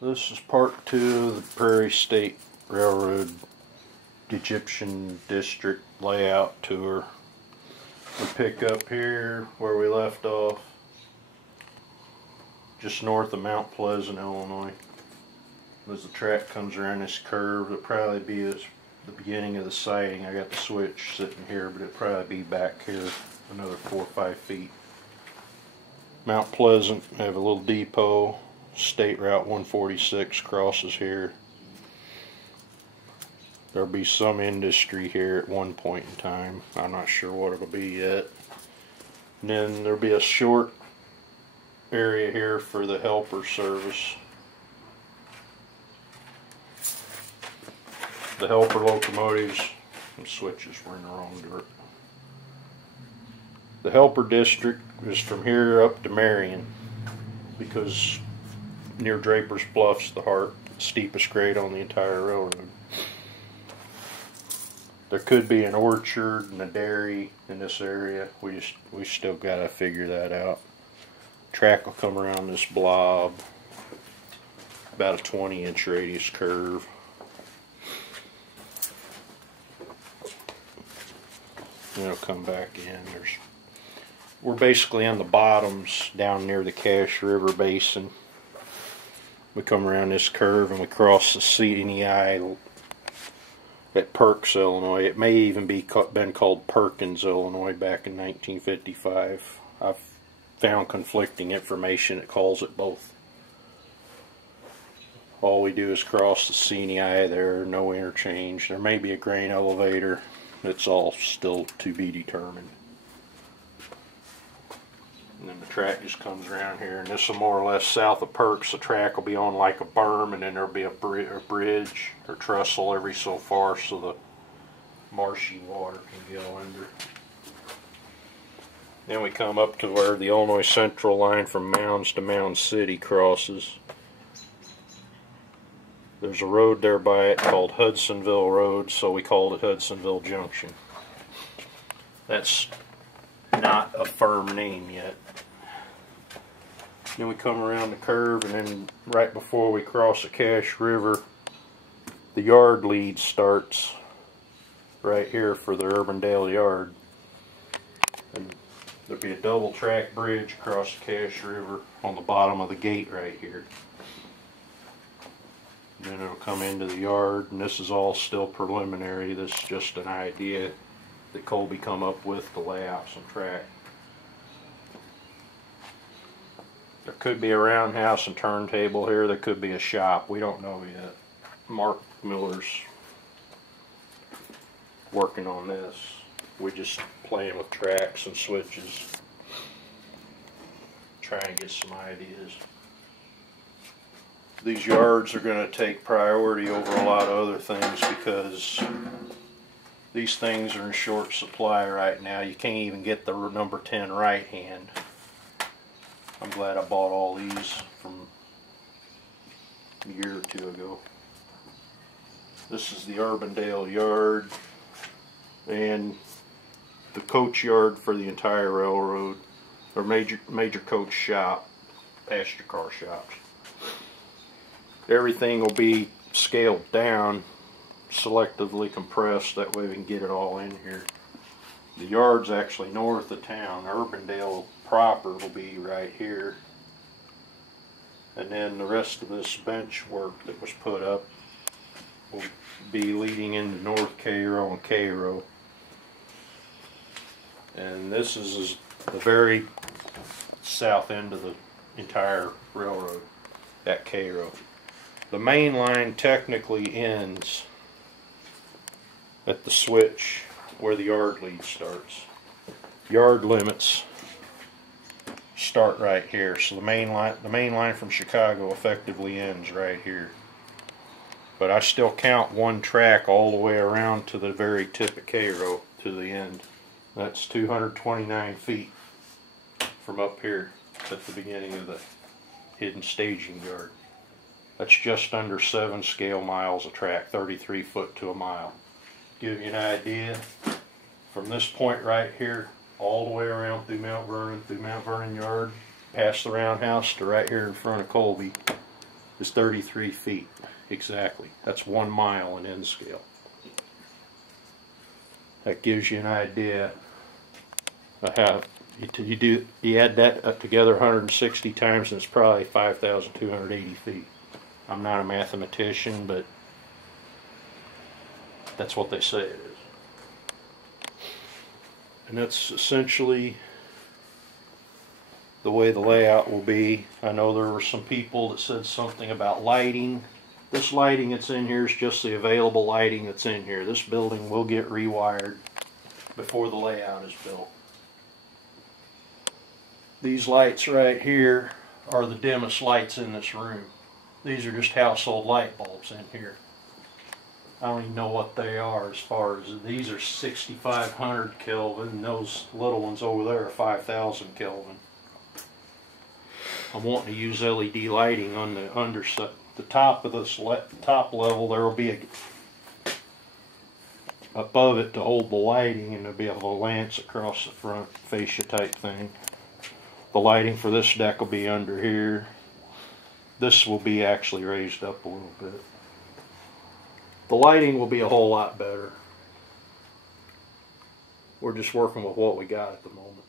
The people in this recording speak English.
This is part 2 of the Prairie State Railroad Egyptian District layout tour. We pick up here where we left off, just north of Mount Pleasant, Illinois. As the track comes around this curve, it'll probably be the beginning of the siding. I got the switch sitting here, but it'll probably be back here another 4 or 5 feet. Mount Pleasant, I have a little depot. State Route 146 crosses here. There'll be some industry here at one point in time. I'm not sure what it'll be yet. And then there'll be a short area here for the helper service. The helper locomotives and switches were in the wrong direction. The helper district is from here up to Marion, because near Draper's Bluff's the steepest grade on the entire railroad. There could be an orchard and a dairy in this area. We still gotta figure that out. Track will come around this blob, about a 20-inch radius curve. And it'll come back in. We're basically on the bottoms down near the Cache River Basin. We come around this curve and we cross the CNEI at Perks, Illinois. It may even been called Perkins, Illinois back in 1955. I've found conflicting information that calls it both. All we do is cross the CNEI there, no interchange. There may be a grain elevator. It's all still to be determined. And then the track just comes around here, and this is more or less south of Perks. The track will be on like a berm, and then there'll be a bridge or trestle every so far so the marshy water can go under. Then we come up to where the Illinois Central line from Mounds to Mound City crosses. There's a road there by it called Hudsonville Road, so we called it Hudsonville Junction. That's not a firm name yet. Then we come around the curve, and then right before we cross the Cache River, the yard lead starts right here for the Urbandale Yard. And there'll be a double track bridge across the Cache River on the bottom of the gate right here. Then it'll come into the yard, and this is all still preliminary. This is just an idea that Colby come up with to lay out some track. There could be a roundhouse and turntable here. There could be a shop. We don't know yet. Mark Miller's working on this. We're just playing with tracks and switches, trying to get some ideas. These yards are going to take priority over a lot of other things because these things are in short supply right now. You can't even get the number 10 right hand. I'm glad I bought all these from a year or two ago. This is the Urbandale Yard and the coach yard for the entire railroad, or major coach shop, passenger car shops. Everything will be scaled down, selectively compressed, that way we can get it all in here. The yard's actually north of town. Urbandale proper will be right here. And then the rest of this bench work that was put up will be leading into North Cairo and Cairo. And this is the very south end of the entire railroad at Cairo. The main line technically ends at the switch where the yard lead starts. Yard limits start right here, so the main line from Chicago effectively ends right here. But I still count one track all the way around to the very tip of Cairo to the end. That's 229 feet from up here at the beginning of the hidden staging yard. That's just under 7 scale miles of track, 33 foot to a mile. Give you an idea, from this point right here all the way around through Mount Vernon Yard, past the roundhouse to right here in front of Colby, is 33 feet exactly. That's 1 mile in N scale. That gives you an idea of how you add that up together 160 times, and it's probably 5,280 feet. I'm not a mathematician, but that's what they say it is. And that's essentially the way the layout will be. I know there were some people that said something about lighting. This lighting that's in here is just the available lighting that's in here. This building will get rewired before the layout is built. These lights right here are the dimmest lights in this room. These are just household light bulbs in here. I don't even know what they are as far as, these are 6,500 Kelvin, and those little ones over there are 5,000 Kelvin. I'm wanting to use LED lighting on the underside. The top of this top level, there will be a above it to hold the lighting, and there'll be a lance across the front, fascia type thing. The lighting for this deck will be under here. This will be actually raised up a little bit. The lighting will be a whole lot better. We're just working with what we got at the moment.